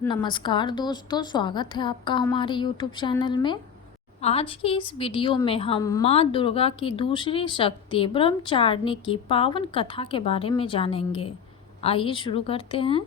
नमस्कार दोस्तों, स्वागत है आपका हमारे YouTube चैनल में। आज की इस वीडियो में हम माँ दुर्गा की दूसरी शक्ति ब्रह्मचारिणी की पावन कथा के बारे में जानेंगे। आइए शुरू करते हैं।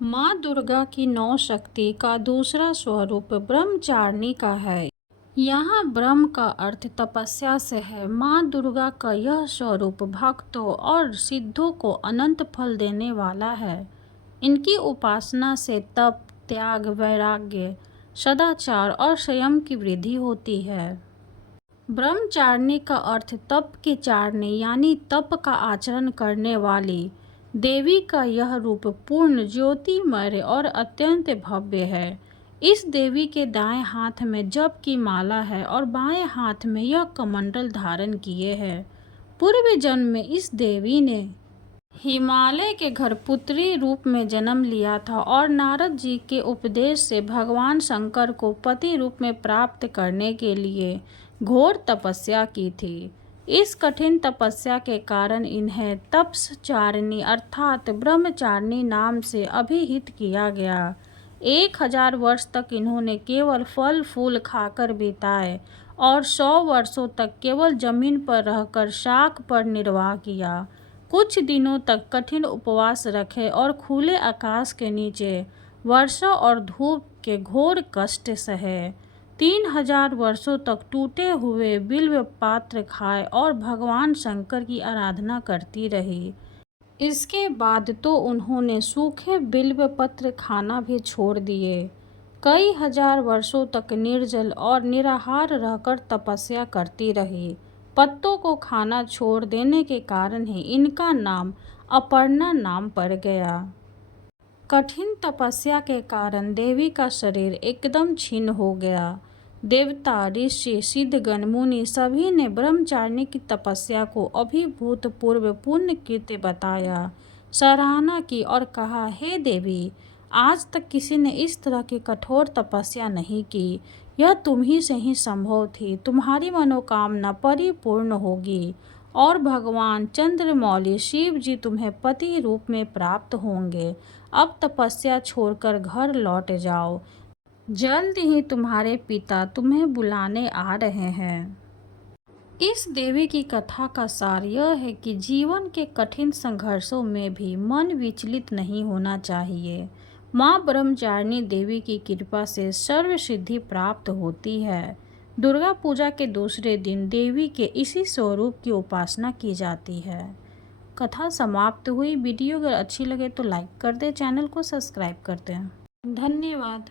माँ दुर्गा की 9 शक्ति का दूसरा स्वरूप ब्रह्मचारिणी का है। यहाँ ब्रह्म का अर्थ तपस्या से है। माँ दुर्गा का यह स्वरूप भक्तों और सिद्धों को अनंत फल देने वाला है। इनकी उपासना से तप, त्याग, वैराग्य, सदाचार और संयम की वृद्धि होती है। ब्रह्मचारिणी का अर्थ तप की चारिणी यानी तप का आचरण करने वाली देवी का यह रूप पूर्ण, ज्योतिमय और अत्यंत भव्य है। इस देवी के दाएं हाथ में जप की माला है और बाएं हाथ में यह कमंडल धारण किए है। पूर्व जन्म में इस देवी ने हिमालय के घर पुत्री रूप में जन्म लिया था और नारद जी के उपदेश से भगवान शंकर को पति रूप में प्राप्त करने के लिए घोर तपस्या की थी। इस कठिन तपस्या के कारण इन्हें तपस्चारिणी अर्थात ब्रह्मचारिणी नाम से अभिहित किया गया। 1000 वर्ष तक इन्होंने केवल फल फूल खाकर बिताए और 100 वर्षों तक केवल जमीन पर रहकर शाक पर निर्वाह किया। कुछ दिनों तक कठिन उपवास रखे और खुले आकाश के नीचे वर्षा और धूप के घोर कष्ट सहे। 3000 वर्षों तक टूटे हुए बिल्व पात्र खाए और भगवान शंकर की आराधना करती रही। इसके बाद तो उन्होंने सूखे बिल्व पत्र खाना भी छोड़ दिए। कई हजार वर्षों तक निर्जल और निराहार रहकर तपस्या करती रही। पत्तों को खाना छोड़ देने के कारण ही इनका नाम अपर्णा नाम पड़ गया। कठिन तपस्या के कारण देवी का शरीर एकदम क्षीण हो गया। देवता, ऋषि, सिद्धगण, मुनि सभी ने ब्रह्मचारिणी की तपस्या को अभिभूतपूर्व पुण्य कृत्य बताया, सराहना की और कहा, हे देवी, आज तक किसी ने इस तरह की कठोर तपस्या नहीं की। यह तुम ही से ही संभव थी। तुम्हारी मनोकामना परिपूर्ण होगी और भगवान चंद्रमौली शिव जी तुम्हें पति रूप में प्राप्त होंगे। अब तपस्या छोड़कर घर लौट जाओ। जल्द ही तुम्हारे पिता तुम्हें बुलाने आ रहे हैं। इस देवी की कथा का सार यह है कि जीवन के कठिन संघर्षों में भी मन विचलित नहीं होना चाहिए। माँ ब्रह्मचारिणी देवी की कृपा से सर्व सिद्धि प्राप्त होती है। दुर्गा पूजा के दूसरे दिन देवी के इसी स्वरूप की उपासना की जाती है। कथा समाप्त हुई। वीडियो अगर अच्छी लगे तो लाइक कर दें, चैनल को सब्सक्राइब कर दें। धन्यवाद।